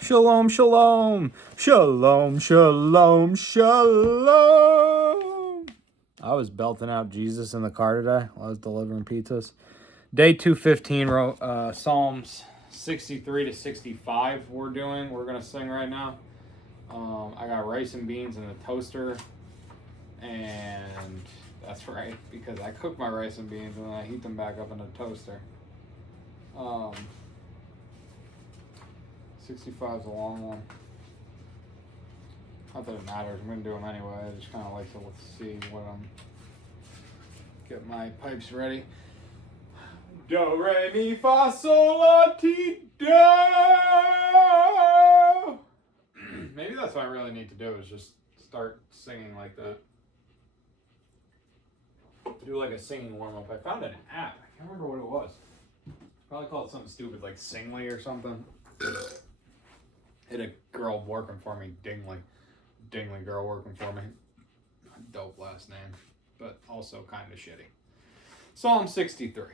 Shalom, shalom, shalom, shalom, shalom. I was belting out Jesus in the car today while I was delivering pizzas. Day 215, Psalms 63 to 65 we're going to sing right now. I got rice and beans in the toaster, and that's right, because I cook my rice and beans and then I heat them back up in the toaster. 65 is a long one. Not that it matters, I'm going to do them anyway. I just kind of like to see what get my pipes ready. Do, re, mi, fa, sol, la, ti, do. Maybe that's what I really need to do, is just start singing like that. Do like a singing warm-up. I found an app. I can't remember what it was. Probably called something stupid like Singly or something. Hit a girl working for me, Dingley girl working for me. Dope last name, but also kind of shitty. Psalm 63.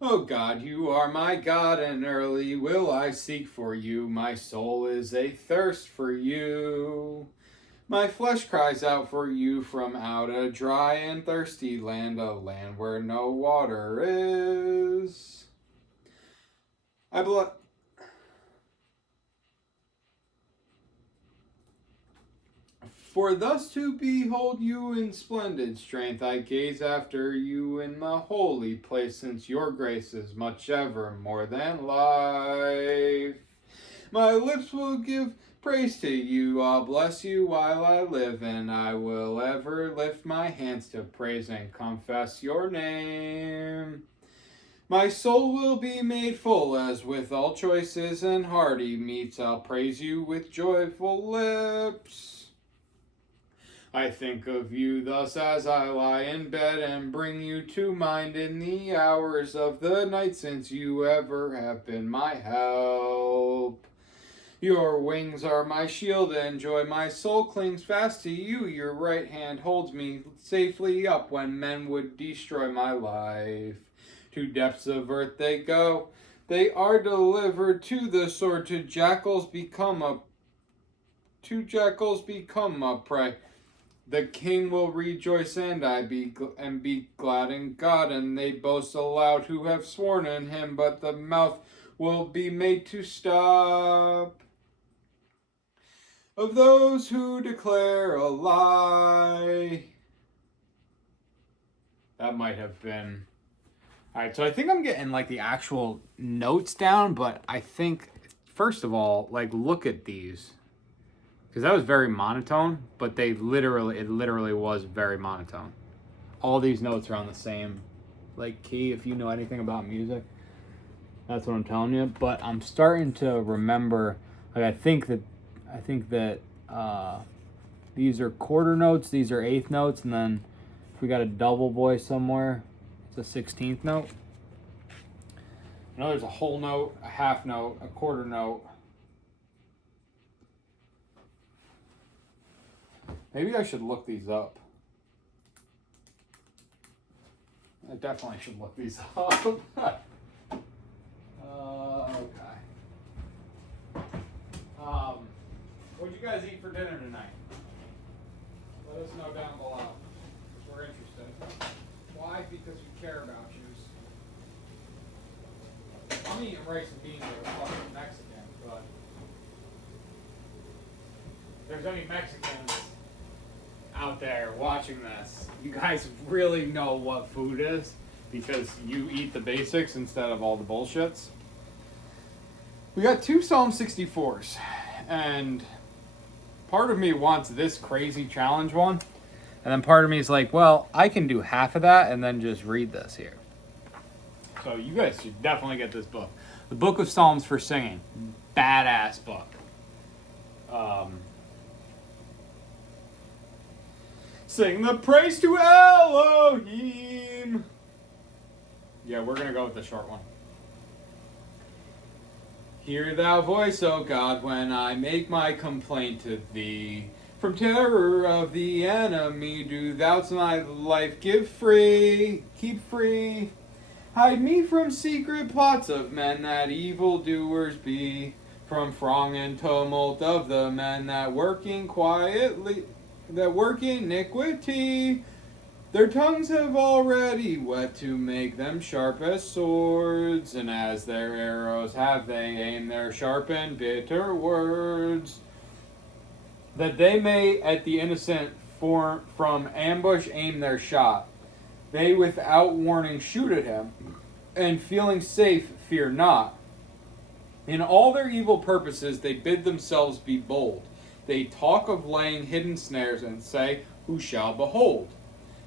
Oh God, you are my God, and early will I seek for you. My soul is athirst for you. My flesh cries out for you from out a dry and thirsty land, a land where no water is. For thus to behold you in splendid strength, I gaze after you in the holy place, since your grace is much ever more than life. My lips will give praise to you, I'll bless you while I live, and I will ever lift my hands to praise and confess your name. My soul will be made full as with all choices and hearty meats, I'll praise you with joyful lips. I think of you thus as I lie in bed, and bring you to mind in the hours of the night, since you ever have been my help. Your wings are my shield and joy, my soul clings fast to you. Your right hand holds me safely up when men would destroy my life. To depths of earth they go, they are delivered to the sword. To jackals become a prey. The king will rejoice, and be glad in God, and they boast aloud who have sworn in him, but the mouth will be made to stop of those who declare a lie. That might have been... Alright, so I think I'm getting like the actual notes down, but I think, first of all, like, look at these. Because that was very monotone, but it literally was very monotone. All these notes are on the same like key, if you know anything about music. That's what I'm telling you. But I'm starting to remember, like, I think that these are quarter notes, these are eighth notes, and then if we got a double voice somewhere, it's a 16th note. I know there's a whole note, a half note, a quarter note. Maybe I should look these up. I definitely should look these up. Okay. What'd you guys eat for dinner tonight? Let us know down below. We're interested. Why? Because we care about you. I'm eating rice and beans that are fucking Mexican, but if there's any Mexicans out there watching this, you guys really know what food is, because you eat the basics instead of all the bullshits. We got two Psalm 64s, and part of me wants this crazy challenge one, and then part of me is like, well, I can do half of that and then just read this here. So you guys should definitely get this book. The Book of Psalms for Singing. Badass book. Sing the praise to Elohim. Yeah, we're going to go with the short one. Hear thou voice, O God, when I make my complaint to thee. From terror of the enemy, do thou my life keep free. Hide me from secret plots of men that evildoers be, from throng and tumult of the men that work iniquity. Their tongues have already wet to make them sharp as swords, and as their arrows have they aimed their sharp and bitter words, that they may at the innocent from ambush aim their shot. They without warning shoot at him, and feeling safe fear not. In all their evil purposes they bid themselves be bold. They talk of laying hidden snares, and say, who shall behold?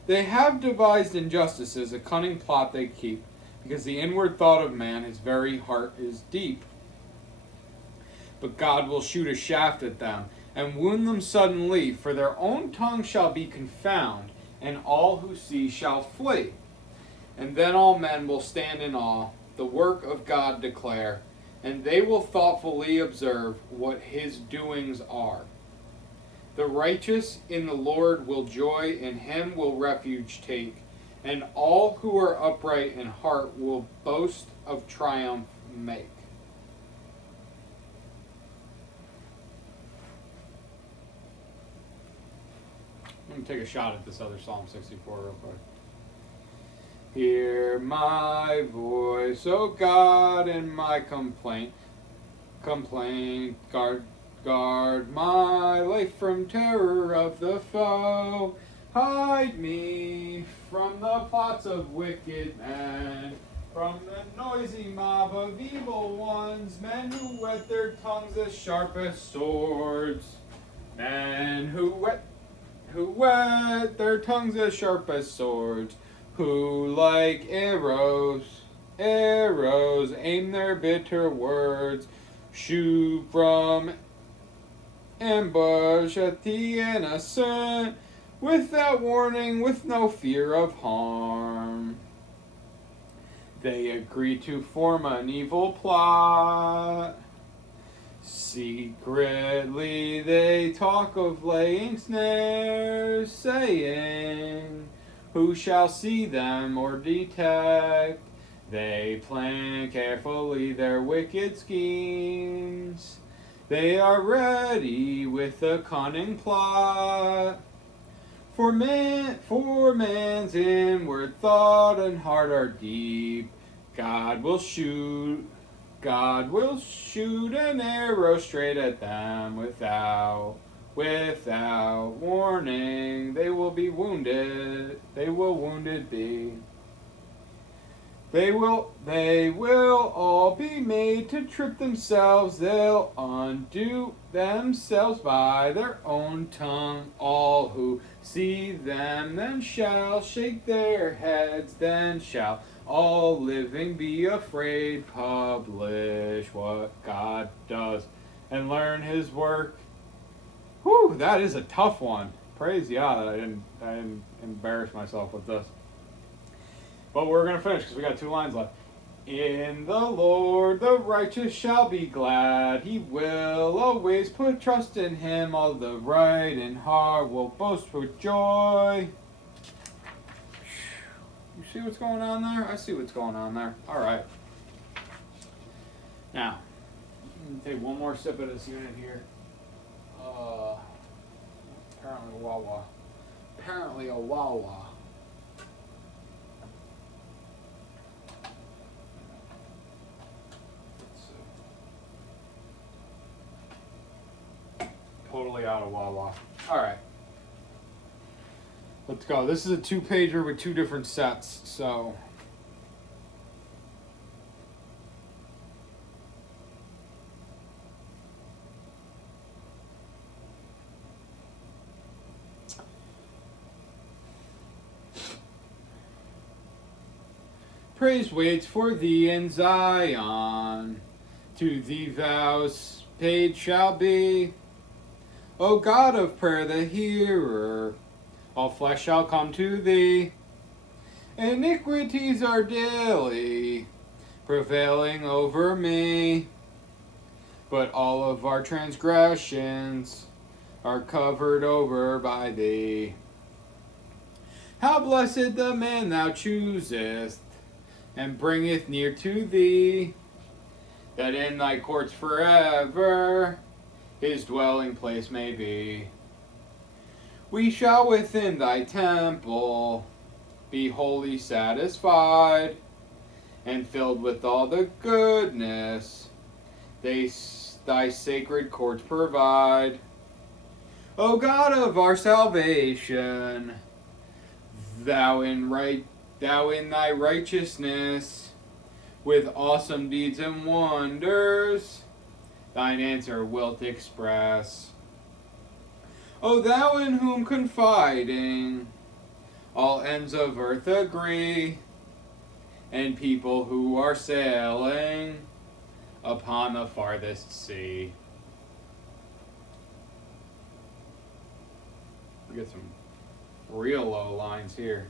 They have devised injustices, a cunning plot they keep, because the inward thought of man, his very heart is deep. But God will shoot a shaft at them, and wound them suddenly, for their own tongue shall be confounded, and all who see shall flee. And then all men will stand in awe, the work of God declare, and they will thoughtfully observe what his doings are. The righteous in the Lord will joy, in him will refuge take, and all who are upright in heart will boast of triumph make. I'm going to take a shot at this other Psalm 64 real quick. Hear my voice, O God, and my complaint. Guard my life from terror of the foe. Hide me from the plots of wicked men, from the noisy mob of evil ones, men who whet their tongues as sharp as swords. Men who whet their tongues as sharp as swords, who like arrows aim their bitter words, shoot from ambush at the innocent, without warning, with no fear of harm. They agree to form an evil plot. Secretly they talk of laying snares, saying, who shall see them or detect? They plan carefully their wicked schemes. They are ready with a cunning plot. For man's inward thought and heart are deep. God will shoot an arrow straight at them without warning. They will wounded be. They will all be made to trip themselves. They'll undo themselves by their own tongue. All who see them then shall shake their heads. Then shall all living be afraid. Publish what God does and learn his work. Whew, that is a tough one. Praise God that I didn't embarrass myself with this. But we're going to finish because we got 2 lines left. In the Lord the righteous shall be glad. He will always put trust in him. All the right in heart will boast with joy. You see what's going on there? I see what's going on there. All right. Now, I'm going to take one more sip of this unit here. Apparently a Wawa. Totally out of Wawa. Alright. Let's go. This is a 2-pager with 2 different sets, so. Praise waits for thee in Zion. To thee vows paid shall be. O God of prayer, the hearer, all flesh shall come to thee. Iniquities are daily prevailing over me, but all of our transgressions are covered over by thee. How blessed the man thou choosest, and bringeth near to thee, that in thy courts forever his dwelling place may be. We shall within thy temple be wholly satisfied, and filled with all the goodness thy sacred courts provide. O God of our salvation, thou in thy righteousness, with awesome deeds and wonders, thine answer wilt express. O thou in whom confiding, all ends of earth agree, and people who are sailing upon the farthest sea. We get some real low lines here.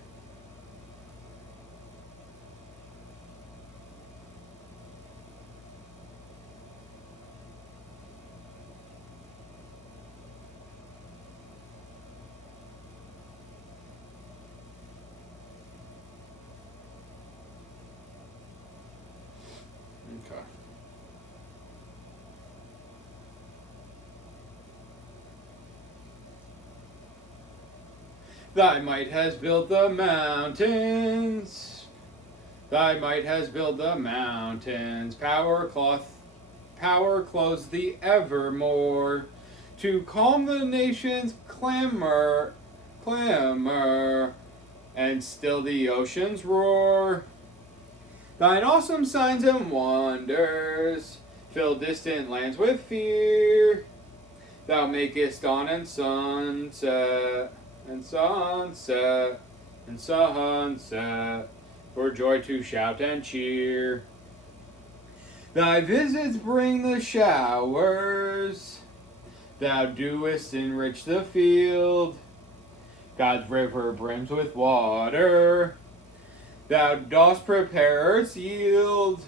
Okay. Thy might has built the mountains. Thy might has built the mountains. Power clothes thee evermore, to calm the nation's clamor, and still the ocean's roar. Thine awesome signs and wonders fill distant lands with fear. Thou makest dawn and sunset, for joy to shout and cheer. Thy visits bring the showers, thou doest enrich the field. God's river brims with water, thou dost prepare earth's yield.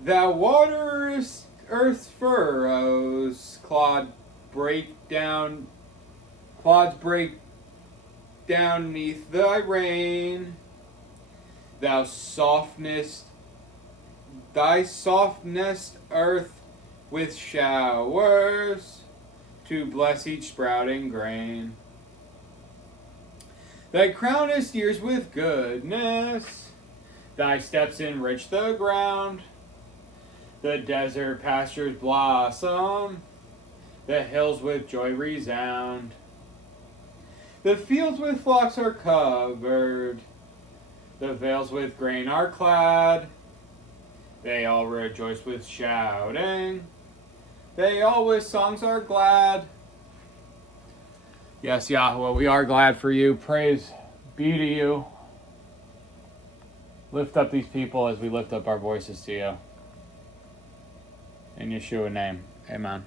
Thou waterest earth's furrows, clods break down neath thy rain. Thy softness earth with showers, to bless each sprouting grain. Thy crownest years with goodness, thy steps enrich the ground. The desert pastures blossom, the hills with joy resound. The fields with flocks are covered, the vales with grain are clad. They all rejoice with shouting, they all with songs are glad. Yes, Yahweh, we are glad for you. Praise be to you. Lift up these people as we lift up our voices to you. In Yeshua's name, amen.